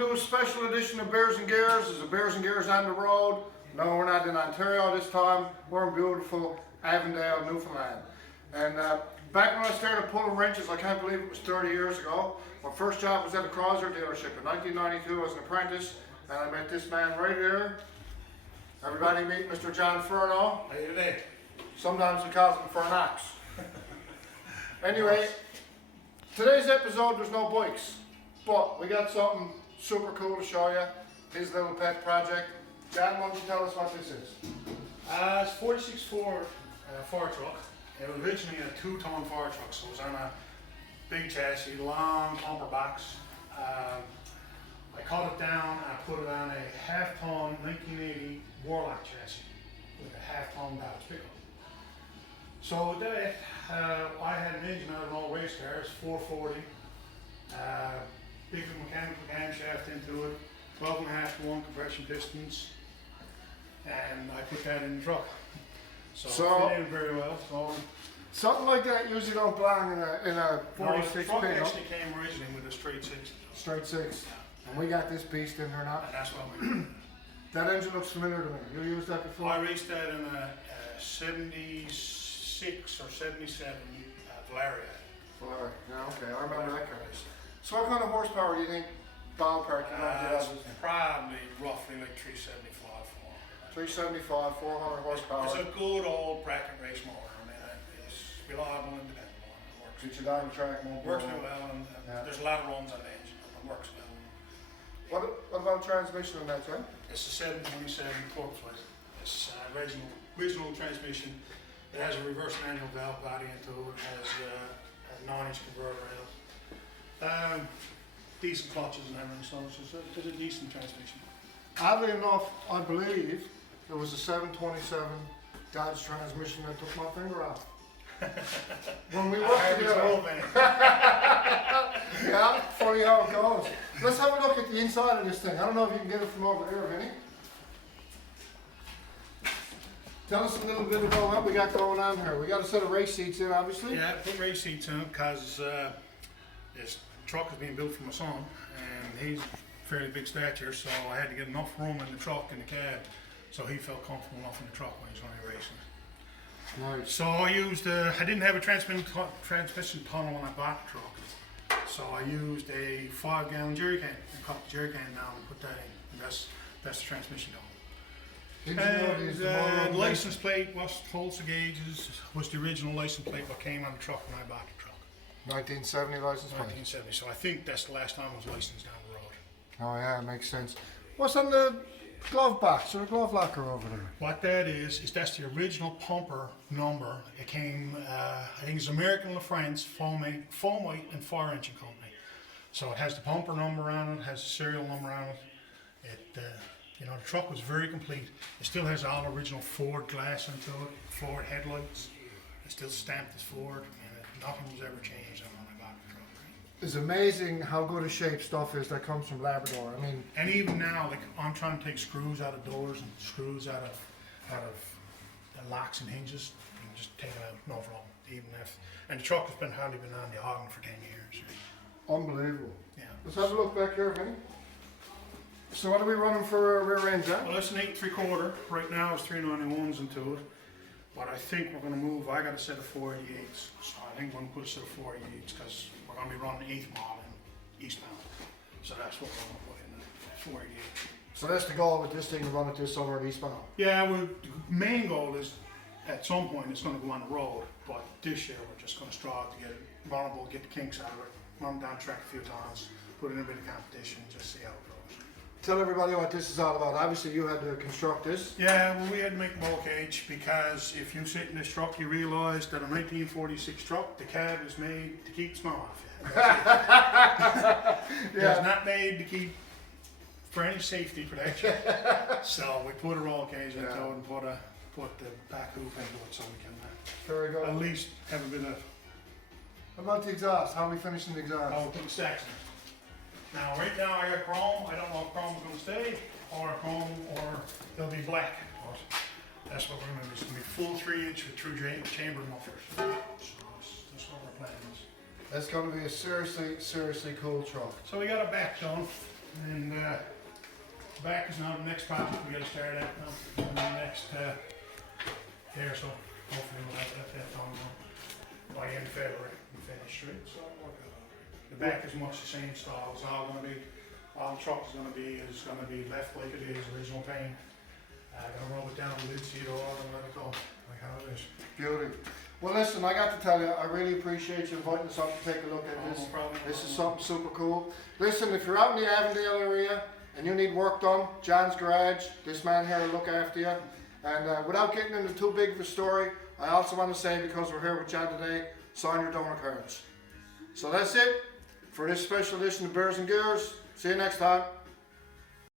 to a special edition of Bears and Gears. This is a Bears and Gears on the road. No, we're not in Ontario this time. We're in beautiful Avandalr, Newfoundland. And back when I started pulling wrenches, I can't believe it was 30 years ago. My first job was at a Chrysler dealership in 1992 as an apprentice, and I met this man right here. Everybody meet Mr. John Furno. How you doing? Sometimes we call him Furnox. Anyway, today's episode there's no bikes, but we got something super cool to show you. His little pet project. John, why don't you tell us what this is? It's 46 Ford fire truck. It was originally a 2-ton fire truck, so it was on a big chassis, long bumper box. I cut it down and put it on a half-ton 1980 Warlock chassis with a half-ton Dodge pickup. So with that, I had an engine out of an old race car, it's 440, big mechanical camshaft into it, 12.5 to 1 compression pistons, and I put that in the truck. So it fit in very well. So something like that usually don't belong in a 46 the truck pin. actually came originally with a straight 6. Straight 6. And we got this beast in here now. And that's what we did. That engine looks familiar to me. You used that before? I raced that in a 76 or 77 Valaria. Valaria, yeah, okay, I remember that car. So what kind of horsepower do you think ballpark you might get out of this? Probably roughly like 375 for 375, 400 horsepower. It's a good old bracket race motor. I mean, it's reliable and dependable. It works. Get you down the track more. Works real well, and there's a lot of runs on the engine. It works well. What about transmission on that, John? It's a 727 torque split. It's original transmission. It has a reverse manual valve body into it. It has a 9-inch converter in it. Decent clutches and everything, so it's a decent transmission. Oddly enough, I believe there was a 727 Dodge transmission that took my finger off. When we worked together. Yeah, funny how it goes. Let's have a look at the inside of this thing. I don't know if you can get it from over there, Vinny. Tell us a little bit about what we got going on here. We got a set of race seats in, obviously. Yeah, put race seats in because this truck is being built for my son, and he's fairly big stature, so I had to get enough room in the truck and the cab, so he felt comfortable enough in the truck when he's only racing. Right. So I used, I didn't have a transmission tunnel when I bought the truck, so I used a 5-gallon jerry can and cut the jerry can down and put that in. And that's the transmission tunnel. The license plate was Tulsa gauges, was the original license plate that came on the truck when I bought the truck. 1970 license plate. 1970, so I think that's the last time it was licensed down the road. Oh yeah, it makes sense. What's on the glove box or the glove locker over there? What that is that's the original pumper number. It came, I think it's American LaFrance Foam Weight and Fire Engine Company. So it has the pumper number on it, has the serial number on it. You know, the truck was very complete. It still has all original Ford glass into it, Ford headlights. It's still stamped as Ford, and nothing was ever changed on when I bought the truck. It's amazing how good a shape stuff is that comes from Labrador. I mean, and even now, like I'm trying to take screws out of doors and screws out of locks and hinges, and just take it out, no problem. Even if, and the truck has hardly been on the Ogden for 10 years. Unbelievable. Yeah. Let's have a look back here, Vinny. So what are we running for a rear end, John? Well, it's an 8 3/4. Right now it's 391s into it. But I think we're going to move, I got a set of 488s. So I think we're going to put a set of 488s because we're going to be running 8th model in eastbound. So that's what we're going to put in the 488. So that's the goal with this thing, to run it this summer at eastbound. Yeah, well, the main goal is at some point it's going to go on the road. But this year we're just going to strive to get it runnable, get the kinks out of it, run down track a few times, put it in a bit of competition, and just see how it goes. Tell everybody what this is all about. Obviously, you had to construct this. Yeah, well, we had to make roll cage because if you sit in this truck, you realise that a 1946 truck, the cab is made to keep snow off you. Yeah. It's not made to keep for any safety protection. So we put a roll cage into it and put the back hoop into it so we can Very good. at least have a bit of. How about the exhaust? How are we finishing the exhaust? Oh, put the stacks in. Now, right now I got chrome. I don't know if chrome's going to stay, or chrome, or it'll be black. But that's what we're going to do. It's going to be full 3-inch with true chamber mufflers. So that's what our plan is. That's going to be a seriously cool truck. So we got a back done. And back is now the next project we got to start at now. In the next year or so. Hopefully we'll have that done by end of February and finish it. So the back is much the same style. It's all going to be, all the truck is going to be left like it is, original paint. Gonna rub it down the lid seat or and let it go like how it is. Beauty. Well, listen, I got to tell you, I really appreciate you inviting us up to take a look at this. No problem. This is something super cool. Listen, if you're out in the Avandalr area and you need work done, John's Garage, this man here will look after you. And without getting into too big of a story, I also want to say, because we're here with John today, sign your donor cards. So that's it for this special edition of Bears and Gears. See you next time.